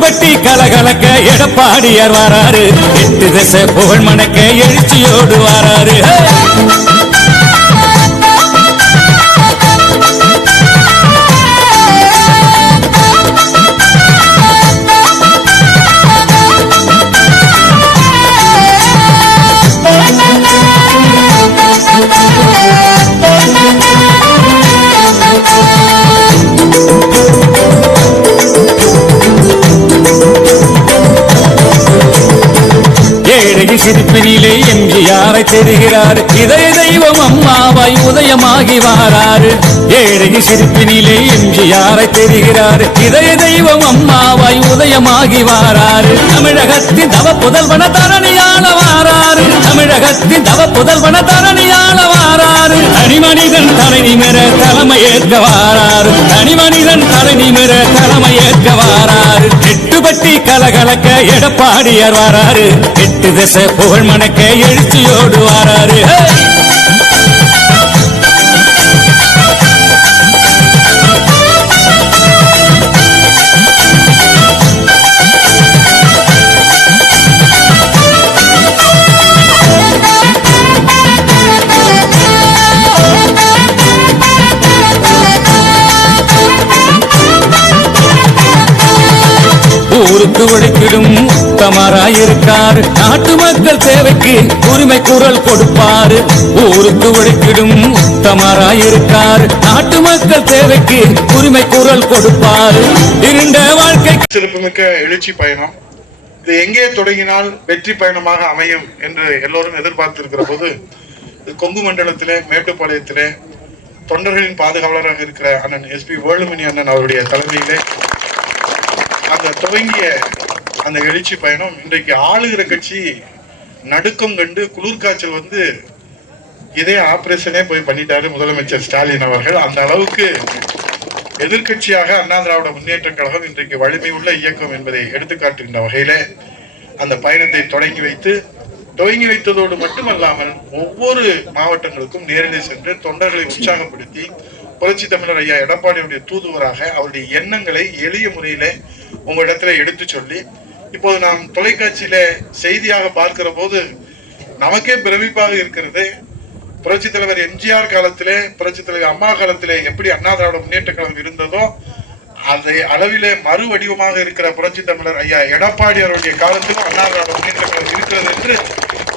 பட்டி கலகலக்க எடப்பாடியார் வராரு. எட்டு திசை புகழ் மணக்க எழுச்சியோடு வராரு. எம்ஜிஆரை தெரிகிறார் இதய தெய்வம் அம்மாவாய் உதயமாகி வாராரு. ஏழையின் சிரிப்பினிலே எம்ஜிஆரை தெரிகிறார் இதய தெய்வம் அம்மாவாய் உதயமாகி வாராரு. தமிழகத்தின் தவ புதல்வன தரணியாள வாராரு. தமிழகத்தின் தவ புதல்வன தரணியாள வாராரு. தனிமனிதன் தலை நிமிர தலைமை ஏற்க வாராரு தனிமனிதன் தலை நிமிர தலைமை ஏற்க வாராரு. எட்டுப்பட்டி கலகலக்க எடப்பாடியர் வாராரு. எட்டு திசை புகழ் மணக்க எழுச்சியோடு வாராரு. ஹே! ஊருக்கு உத்தமராயிருக்காரு. நாட்டு மக்கள் சேவைக்கு உரிமை குரல் கொடுப்பாரு. ஊருக்கு உழைக்கிடும் உத்தமராயிருக்காரு. நாட்டு மக்கள் சேவைக்கு உரிமை குரல் கொடுப்பாரு. இருண்ட வாழ்க்கை சிறப்புமிக்க எழுச்சி பயணம். இது எங்கே தொடங்கினால் வெற்றி பயணமாக அமையும் என்று எல்லோரும் எதிர்பார்த்திருக்கிற போது கொங்கு மண்டலத்திலே மேட்டுப்பாளையத்திலே தொண்டர்களின் பாதுகாவலராக இருக்கிற அண்ணன் எஸ்பி வேலுமணி அண்ணன் அவருடைய தலைமையிலே அந்த துவங்கிய அந்த எழுச்சி பயணம் இன்றைக்கு ஆளுகிற கட்சி நடுக்கம் கண்டு குளிர்காய்ச்சல் வந்து இதே ஆபரேஷனே போய் பண்ணிட்டாரு முதலமைச்சர் ஸ்டாலின் அவர்கள். அந்த அளவுக்கு எதிர்க்கட்சியாக அண்ணா திராவிட முன்னேற்ற கழகம் இன்றைக்கு வலிமை உள்ள இயக்கம் என்பதை எடுத்துக்காட்டுகின்ற வகையிலே அந்த பயணத்தை தொடங்கி வைத்து துவங்கி வைத்ததோடு மட்டுமல்லாமல் ஒவ்வொரு மாவட்டங்களுக்கும் நேரிலே சென்று தொண்டர்களை உற்சாகப்படுத்தி புரட்சி தமிழர் ஐயா எடப்பாடியுடைய தூதுவராக அவருடைய எண்ணங்களை எளிய முறையிலே உங்களிடத்துல எடுத்து சொல்லி இப்போது நாம் தொலைக்காட்சியில செய்தியாக பார்க்கிற போது நமக்கே பிரமிப்பாக இருக்கிறது. புரட்சி தலைவர் எம்ஜிஆர் காலத்திலே புரட்சி தலைவர் அம்மா காலத்திலே எப்படி அண்ணா திராவிட முன்னேற்ற கழகம் இருந்ததோ அதை அளவிலே மறு வடிவமாக இருக்கிற புரட்சி தமிழர் ஐயா எடப்பாடி அவருடைய காலத்திலும் அண்ணா திராவிட முன்னேற்ற கழகம் இருக்கிறது என்று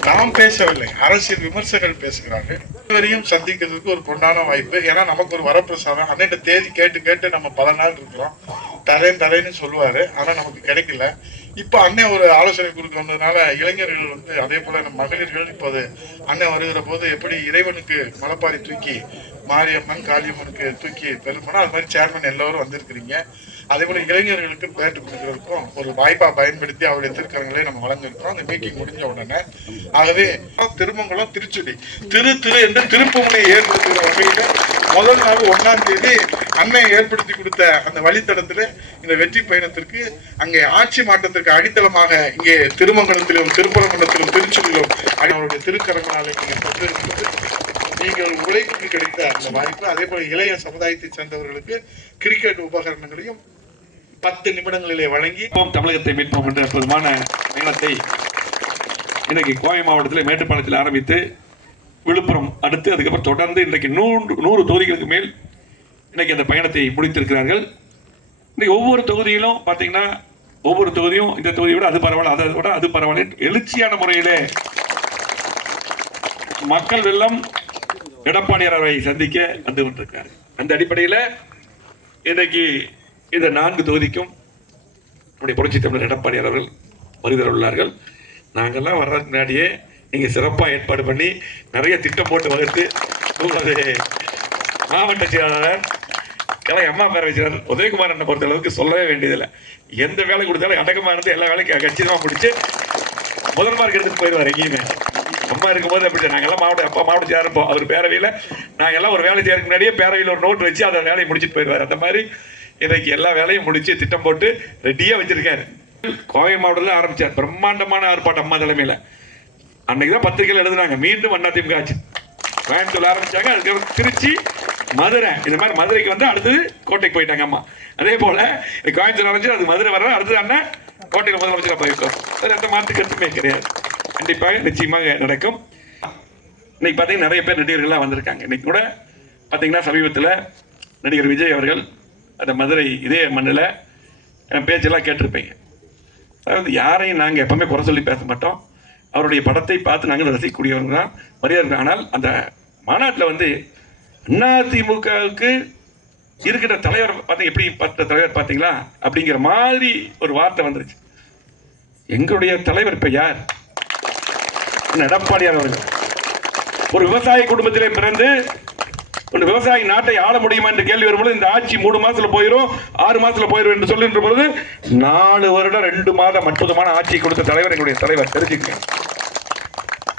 நாம் பேசவில்லை. அரசியல் விமர்சகர்கள் பேசுகிறார்கள். இதுவரையும் சந்திக்கிறதுக்கு ஒரு பொண்ணான வாய்ப்பு. ஏன்னா நமக்கு ஒரு வரப்பிரசாதம். அன்னைக்கு தேதி கேட்டு கேட்டு நம்ம பல நாள் இருக்கிறோம். தரேன் தரேன்னு சொல்லுவாரு. ஆனா நமக்கு கிடைக்கல. இப்ப அண்ணன் ஒரு ஆலோசனை கொடுக்க வந்ததுனால இளைஞர்கள் வந்து அதே போல மகளிர்கள் இப்போது அண்ணன் வருகிற போது எப்படி இறைவனுக்கு மலப்பாரி தூக்கி மாரியம்மன் காளியம்மனுக்கு தூக்கி பெருமனா அது மாதிரி சேர்மன் எல்லாரும் வந்திருக்கிறீங்க. அதே போல இளைஞர்களுக்கு பேட்டு கொடுக்கறதுக்கும் ஒரு வாய்ப்பா பயன்படுத்தி அவருடைய திருக்கரங்களை நம்ம வழங்கிருக்கிறோம் அந்த மீட்டிங் முடிஞ்ச உடனே. ஆகவே திருமங்கலம் திருச்சுடி திரு திரு என்று திருப்பமுனை ஏற்படுத்துகிற வகையில முதல் நாள் ஒன்னாம் தேதி அன்னை ஏற்படுத்தி கொடுத்த அந்த வழித்தடத்துல இந்த வெற்றி பயணத்திற்கு அங்கே ஆட்சி மாற்றத்திற்கு அடித்தளமாக இங்கே திருமங்கலத்திலும் திருப்பரங்குன்றத்திலும் திருச்சுடியிலும் அவருடைய திருக்கரங்களாலே இங்கே நீங்கள் உழைப்புக்கு கிடைத்த அந்த வாய்ப்பு அதே போல இளைய சமுதாயத்தை சேர்ந்தவர்களுக்கு கிரிக்கெட் உபகரணங்களையும் பத்து நிமிடங்களிலே வழங்கி தமிழகத்தை மீட்போம் என்ற அற்புதமான பயணத்தை இன்றைக்கு கோவை மாவட்டத்தில் மேட்டுப்பாளையத்தில் ஆரம்பித்து விழுப்புரம் அடுத்து அதுக்கப்புறம் தொடர்ந்து இன்றைக்கு நூறு நூறு தொகுதிகளுக்கு மேல் இன்றைக்கி அந்த பயணத்தை முடித்திருக்கிறார்கள். இன்றைக்கு ஒவ்வொரு தொகுதியிலும் பார்த்தீங்கன்னா ஒவ்வொரு தொகுதியும் இந்த தொகுதியை விட அது பரவாயில்ல அதை விட அது பரவாயில்ல எழுச்சியான முறையிலே மக்கள் வெள்ளம் எடப்பாடியார் அவரை சந்திக்க வந்து கொண்டிருக்கிறார். அந்த அடிப்படையில் இன்றைக்கு இந்த நான்கு தொகுதிக்கும் நம்முடைய புரட்சி தமிழர் எடப்பாடியார் அவர்கள் வருகிற உள்ளார்கள் நாங்கள்லாம் வர்றதுக்கு முன்னாடியே நீங்கள் சிறப்பாக ஏற்பாடு பண்ணி நிறைய திட்டம் போட்டு வகுத்து உங்களது மாவட்ட செயலாளர் கலை அம்மா பேரவைச்சர் உதயகுமார் என்ன பொறுத்த அளவுக்கு சொல்லவே வேண்டியதில்லை. எந்த வேலை கொடுத்தாலும் அடக்கமாக இருந்து எல்லா வேலைக்கும் கச்சிதமாக முடிச்சு முதல் மார்க் எடுத்துட்டு போயிடுவார் எங்கேயுமே. அம்மா இருக்கும்போது அப்படி நாங்கள்லாம் மாவட்ட அப்பா மாவட்ட சேர் இருப்போம் அவர் பேரவையில் நாங்கெல்லாம் ஒரு வேலை செய்யறதுக்கு முன்னாடியே பேரவையில் ஒரு நோட் வச்சு அதை வேலையை முடிச்சுட்டு போயிடுவார். அந்த மாதிரி இன்றைக்கு எல்லா வேலையும் முடிச்சு திட்டம் போட்டு ரெடியாக வச்சிருக்காரு. கோவை மாவட்டத்தில் ஆரம்பிச்சார். பிரம்மாண்டமான ஆர்ப்பாட்டம் அம்மா தலைமையில். அன்னைக்கு தான் பத்திரிகையில் எழுதுனாங்க. மீண்டும் அதிமுக ஆச்சு கோயம்புத்தூர் ஆரம்பிச்சாங்க. அதுக்கப்புறம் திருச்சி மதுரை. இந்த மாதிரி மதுரைக்கு வந்து அடுத்தது கோட்டைக்கு போயிட்டாங்க அம்மா. அதே போல் கோயம்புத்தூர் ஆரம்பிச்சு அது மதுரை வர அடுத்தது அண்ணன் கோட்டையில் முதலமைச்சராக போயிருக்கோம். அது எந்த மாற்று கருத்துமே கிடையாது. கண்டிப்பாக நிச்சயமாக நடக்கும். இன்னைக்கு பார்த்தீங்கன்னா நிறைய பேர் நடிகர்கள்லாம் வந்திருக்காங்க. இன்னைக்கு கூட பார்த்தீங்கன்னா சமீபத்தில் நடிகர் விஜய் அவர்கள் அந்த மதுரை இதே மண்ணில் என் பேச்செல்லாம் கேட்டிருப்பீங்க. அதாவது யாரையும் நாங்கள் எப்போவுமே குறை சொல்லி பேச மாட்டோம். அவருடைய படத்தை பார்த்து நாங்கள் ரசிக்கக்கூடியவங்க தான் மரியாதை ஆனால் அந்த மாநாட்டில் வந்து அதிமுகவுக்கு இருக்கிற தலைவர் பார்த்து எப்படி பார்த்த தலைவர் பார்த்தீங்களா அப்படிங்கிற மாதிரி ஒரு வார்த்தை வந்துருச்சு. எங்களுடைய தலைவர் இப்போ யார்? எடப்பாடியார் அவர்கள். ஒரு விவசாய குடும்பத்திலே பிறந்து ஒரு விவசாயி நாட்டை ஆள முடியுமா என்று கேள்வி வரும்பொழுது இந்த ஆட்சி மூணு மாசத்துல போயிடும் ஆறு மாசத்துல போயிடும் என்று சொல்லுகின்ற பொழுது நாலு வருடம் ரெண்டு மாதம் அற்புதமான ஆட்சி கொடுத்த தலைவர் எங்களுடைய தலைவர் தெரிஞ்சுக்கங்க.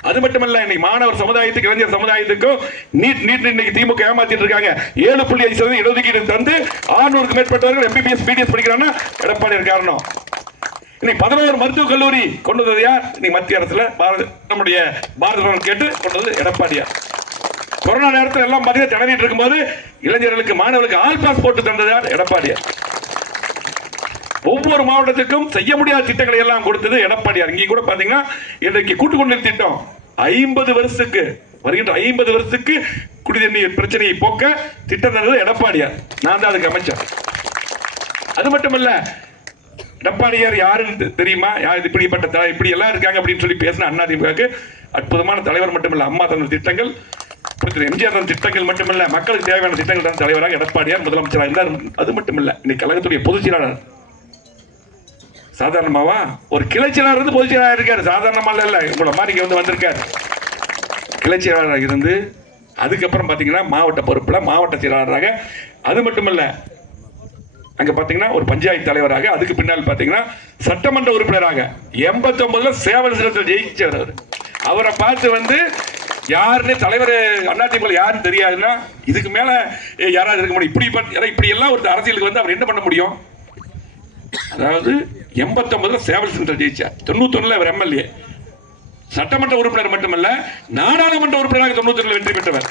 அது மட்டுமல்ல இன்னைக்கு மாணவர் சமுதாயத்துக்கு இளைஞர் சமுதாயத்துக்கும் நீட் நீட் இன்னைக்கு திமுக ஏமாத்திட்டு இருக்காங்க. ஏழு புள்ளி ஐந்து சதவீதம் இடஒதுக்கீடு தந்து ஆறுநூறுக்கு மேற்பட்டவர்கள் எம்பிபிஎஸ் பிடிஎஸ் படிக்கிறாங்கன்னா எடப்பாடி காரணம். இன்னைக்கு பதினோரு மருத்துவக் கல்லூரி கொண்டு வந்தது யார்? இன்னைக்கு மத்திய அரசுல பாரத நம்முடைய பாரத கேட்டு கொண்டு வந்தது எடப்பாடியார் கொரோனா நேரத்தில் எல்லாம் பார்த்தீங்கன்னா திணறிட்டு இருக்கும்போது இளைஞர்களுக்கு மாணவர்களுக்கு ஆல் பாஸ் போட்டு தந்தது யார்? எடப்பாடியார் ஒவ்வொரு மாவட்டத்துக்கும் செய்ய முடியாத திட்டங்களை எல்லாம் கொடுத்தது எடப்பாடியார் இங்கே கூட பாத்தீங்கன்னா இன்றைக்கு கூட்டு திட்டம் ஐம்பது வருஷத்துக்கு வருகின்ற ஐம்பது வருஷத்துக்கு குடிநீர் பிரச்சனையை போக்க திட்டம் தந்தது எடப்பாடியார் நான் தான் அதுக்கு அமைச்சர். அது மட்டுமல்ல எடப்பாடியார் யாருன்னு தெரியுமா? யார் இப்படிப்பட்ட தலை இப்படி எல்லாம் இருக்காங்க அப்படின்னு சொல்லி பேசின அண்ணா அற்புதமான தலைவர் மட்டுமல்ல அம்மா தந்த திட்டங்கள் எம்ஜிஆர் தந்த திட்டங்கள் மட்டுமல்ல மக்களுக்கு தேவையான திட்டங்கள் தான் தலைவராக எடப்பாடியார் முதலமைச்சராக இருந்தார். அது மட்டுமல்ல இன்னைக்கு கழகத்துடைய பொதுச் செயலாளர். சாதாரணமாவா? ஒரு கிளைச்சலாளர் இருந்து பொதுச் செயலாளர் இருக்காரு. சாதாரணமா இல்லை உங்களை மாதிரி இங்கே வந்து வந்திருக்காரு. கிளைச் செயலாளராக இருந்து அதுக்கப்புறம் பார்த்தீங்கன்னா மாவட்ட பொறுப்பில் மாவட்ட செயலாளராக அது மட்டுமல்ல அங்க பாத்தீங்கன்னா ஒரு பஞ்சாயத்து தலைவராக அதுக்கு பின்னால் பாத்தீங்கன்னா சட்டமன்ற உறுப்பினராக எண்பத்தொன்பதுல சேவல் சிலத்தில் ஜெயிச்சவர் அவர். அவரை பார்த்து வந்து யாருன்னு தலைவர் அதிமுக யாருன்னு தெரியாதுன்னா இதுக்கு மேல யாராவது இருக்க முடியும். இப்படி பண்- ஏன்னா இப்படி எல்லாம் ஒரு அரசியலுக்கு வந்து அவர் என்ன பண்ண முடியும்? அதாவது எண்பத்தொன்பதுல சேவல் சிலத்தில் ஜெயிச்சார். தொண்ணூத்தொன்னுல அவர் எம்எல்ஏ. சட்டமன்ற உறுப்பினர் மட்டுமல்ல நாடாளுமன்ற உறுப்பினராக தொண்ணூத்தி வெற்றி பெற்றவர்.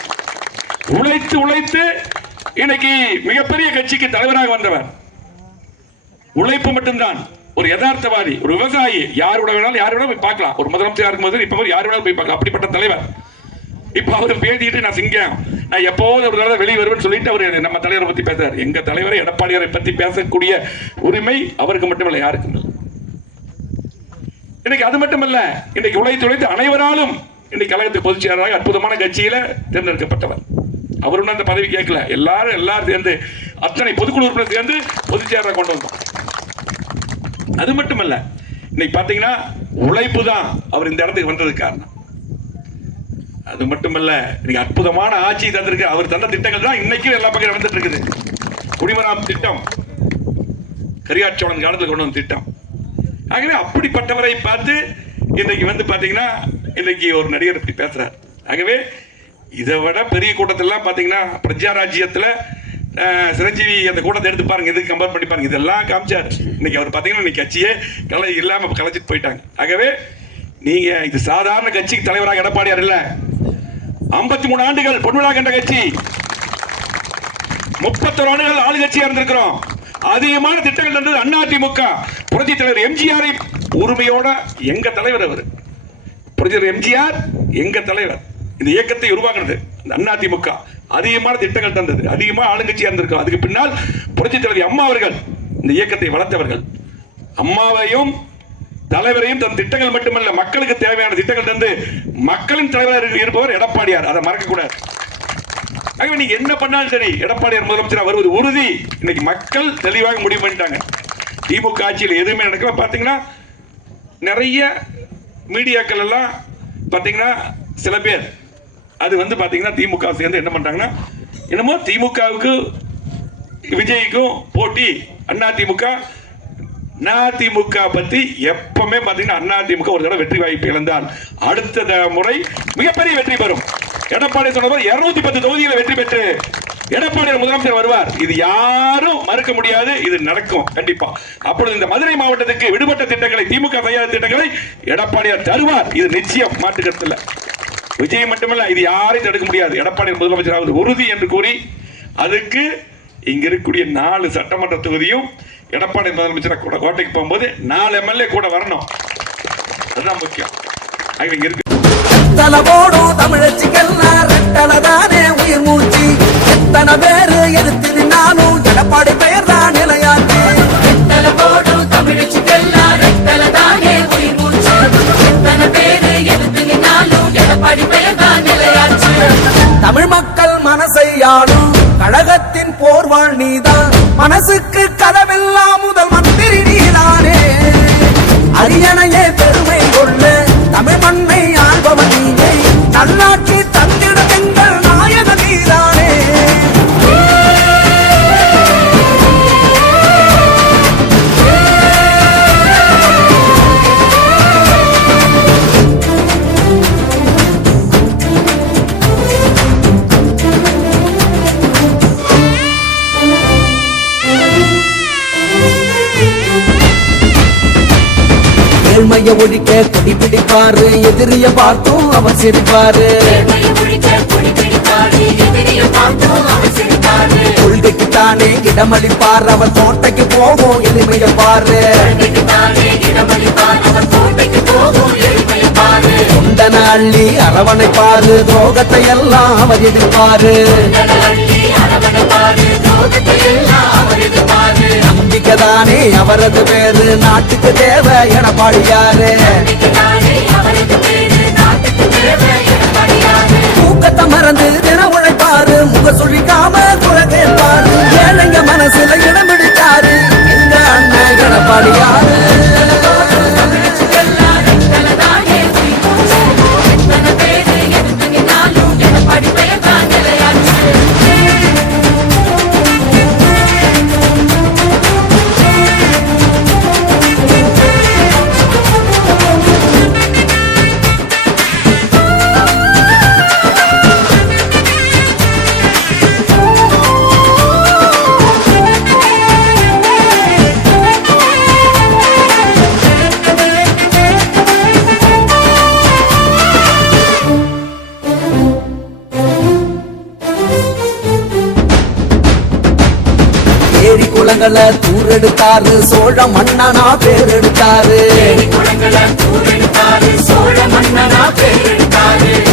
உழைத்து உழைத்து இன்னைக்கு மிகப்பெரிய கட்சிக்கு தலைவராக வந்தவர். உழைப்பு மட்டும்தான். ஒரு யதார்த்தவாதி ஒரு விவசாயி யாரோட வேணாலும் யாரோட போய் பார்க்கலாம். ஒரு முதலமைச்சராக இருக்கும்போது இப்ப யார் வேணாலும் போய் பார்க்கலாம். அப்படிப்பட்ட தலைவர். இப்ப அவர் பேசிட்டு நான் சிங்கம். நான் எப்போது ஒரு தடவை வெளியே வருவேன் சொல்லிட்டு அவர் நம்ம தலைவரை பத்தி பேசுறாரு. எங்க தலைவரை எடப்பாடியாரை பத்தி பேசக்கூடிய உரிமை அவருக்கு மட்டுமல்ல யாருக்கும் இல்லை. இன்னைக்கு அது மட்டுமல்ல இன்னைக்கு உழைத்து உழைத்து அனைவராலும் இன்னைக்கு கழகத்துக்கு பொதுச்செயலாளராக அற்புதமான கட்சியில தேர்ந்தெடுக்கப்பட்டவர். அவரும் அந்த பதவி கேட்கல. எல்லாரும் எல்லாரும் சேர்ந்து அத்தனை பொதுக்குழு உறுப்பினர் சேர்ந்து பொதுச் கொண்டு வந்தோம். அது மட்டுமல்ல இன்னைக்கு பாத்தீங்கன்னா உழைப்பு தான் அவர் இந்த இடத்துக்கு வந்ததுக்கு காரணம். அது மட்டுமல்ல இன்னைக்கு அற்புதமான ஆட்சி தந்திருக்கு அவர் தந்த திட்டங்கள் தான் இன்னைக்கும் எல்லா பக்கம் நடந்துட்டு இருக்குது. குடிமராம் திட்டம் கரியாட்சோழன் காலத்தில் கொண்டு வந்த திட்டம். ஆகவே அப்படிப்பட்டவரை பார்த்து இன்றைக்கு வந்து பாத்தீங்கன்னா இன்னைக்கு ஒரு நடிகர் இப்படி பேசுறார். ஆகவே இதை விட பெரிய கூட்டத்திலாம் பார்த்தீங்கன்னா பிரஜாராஜ்யத்தில் சிரஞ்சீவி அந்த கூட்டத்தை எடுத்து பாருங்க எதுக்கு கம்பேர் பண்ணி பாருங்க. இதெல்லாம் காமிச்சார். இன்னைக்கு அவர் பார்த்தீங்கன்னா இன்னைக்கு கட்சியே கலை இல்லாமல் கலைச்சிட்டு போயிட்டாங்க. ஆகவே நீங்கள் இது சாதாரண கட்சிக்கு தலைவராக எடப்பாடியார் இல்லை. ஐம்பத்தி மூணு ஆண்டுகள் பொன்விழா கண்ட கட்சி. முப்பத்தொரு ஆண்டுகள் ஆளுங்கட்சியா இருந்திருக்கிறோம். அதிகமான திட்டங்கள் தந்தது அதிமுக புரட்சி தலைவர் எம்ஜிஆரை உரிமையோட எங்க தலைவர் அவர்? புரட்சி தலைவர் எம்ஜிஆர் எங்க தலைவர்? இந்த இயக்கத்தை உருவாக்குனது இந்த அண்ணா திமுக. அதிகமான திட்டங்கள் தந்தது. அதிகமாக ஆளுங்கட்சியாக இருந்திருக்கும். அதுக்கு பின்னால் புரட்சி தலைவர் அம்மா அவர்கள் இந்த இயக்கத்தை வளர்த்தவர்கள். அம்மாவையும் தலைவரையும் தன் திட்டங்கள் மட்டுமல்ல மக்களுக்கு தேவையான திட்டங்கள் தந்து மக்களின் தலைவராக இருப்பவர் எடப்பாடியார். அதை மறக்கக்கூடாது ஆகவே நீங்க என்ன பண்ணாலும் சரி எடப்பாடியார் முதலமைச்சராக வருவது உறுதி. இன்னைக்கு மக்கள் தெளிவாக முடிவு பண்ணிட்டாங்க. திமுக ஆட்சியில் எதுவுமே நடக்கல. பார்த்தீங்கன்னா நிறைய மீடியாக்கள் எல்லாம் பார்த்தீங்கன்னா சில பேர் அது வந்து பார்த்தீங்கன்னா திமுக சேர்ந்து என்ன பண்ணுறாங்கன்னா என்னமோ திமுகவுக்கு விஜய்க்கும் போட்டி அண்ணா திமுக அதிமுக பத்தி எப்பவுமே பாத்தீங்கன்னா அதிமுக ஒரு தடவை வெற்றி வாய்ப்பு இழந்தால் அடுத்த த- முறை மிகப்பெரிய வெற்றி பெறும். எடப்பாடி சொன்னவர் இருநூத்தி பத்து தொகுதிகளை வெற்றி பெற்று எடப்பாடி முதலமைச்சர் வருவார். இது யாரும் மறுக்க முடியாது இது நடக்கும் கண்டிப்பா. அப்பொழுது இந்த மதுரை மாவட்டத்துக்கு விடுபட்ட திட்டங்களை திமுக தயார் திட்டங்களை எடப்பாடியார் தருவார். இது நிச்சயம் மாற்றுக்கிறது இல்லை விஜய் மட்டுமல்ல இது யாரையும் தடுக்க முடியாது. எடப்பாடி முதலமைச்சர் அவர் உறுதி என்று கூறி அதுக்கு இங்க இருக்கக்கூடிய நாலு சட்டமன்ற தொகுதியும் எடப்பாடி முதலமைச்சர் கூட கோட்டைக்கு போகும்போது நாலு எம்எல்ஏ கூட வரணும். அதுதான் முக்கியம். இங்க இருக்கு. தல தமிழச்சிக்கெல்லாம் ரெட்டல தானே உயிர் மூச்சு. எத்தனை பேரு எதிர்த்து நின்னாலும் எடப்பாடி ஏழ்மைய ஒழிக்க கொடி பிடிப்பாரு எதிரிய பார்த்தும் அவர் சிரிப்பாரு கொள்கைக்கு தானே இடமளிப்பார் அவர் தோட்டைக்கு போகும் எளிமைய பாரு அவர் பாரு. தொண்டன அள்ளி அரவணைப்பாரு துரோகத்தை எல்லாம் அவர் எதிர்ப்பாரு தானே அவரது பேரு? நாட்டுக்கு தேவை எடப்பாடியாரு தூக்கத்தை மறந்து தின உழைப்பாரு. முக சுழிக்காம குழந்தை கேட்பாரு. ஏழைங்க மனசுல இடம் பிடித்தாரு எங்க அண்ணன் எடப்பாடியாரு எடுத்தாரு. சோழ மன்னனா பேர் எடுத்தாரு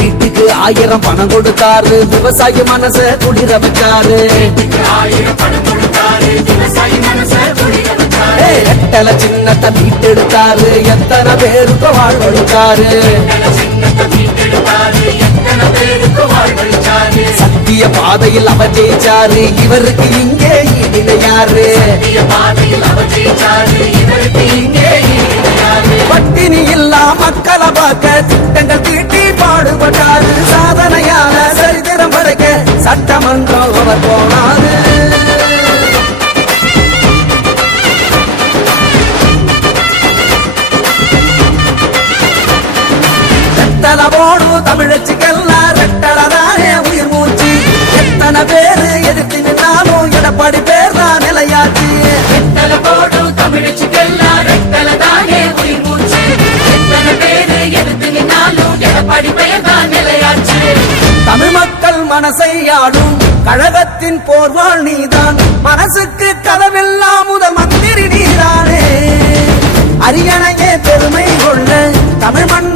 வீட்டுக்கு ஆயிரம் பணம் கொடுத்தாரு. விவசாய மனச குளிர வச்சாரு. ஏய், ரெட்டல சின்னத்தை மீட்டெடுத்தாரு. எத்தனை பேருக்கு வாழ்வழிச்சாரு சத்திய பாதையில் அவர் ஜெயிச்சாரு. இவருக்கு இங்கே இணையாரு பட்டினி இல்லா மக்களை பார்க்க திட்டங்கள் தீட்டி பாடுபட்டாரு. சாதனையான சரித்திரம் படைக்க சட்டமன்றம் அவர் போனாரு. போடும் ரெட்டலதானே உயிர் மூச்சு. எத்தனை பேரு எதிர்த்து நின்னாலும் எடப்பாடி பெயர்தான் நிலையாச்சு. தமிழ் மக்கள் மனசை ஆடும் கழகத்தின் போர்வாள் நீதான். மனசுக்கு கதவெல்லாம் முத மந்திரி நீதானே. அரியணையே பெருமை கொள்ள தமிழ் மண்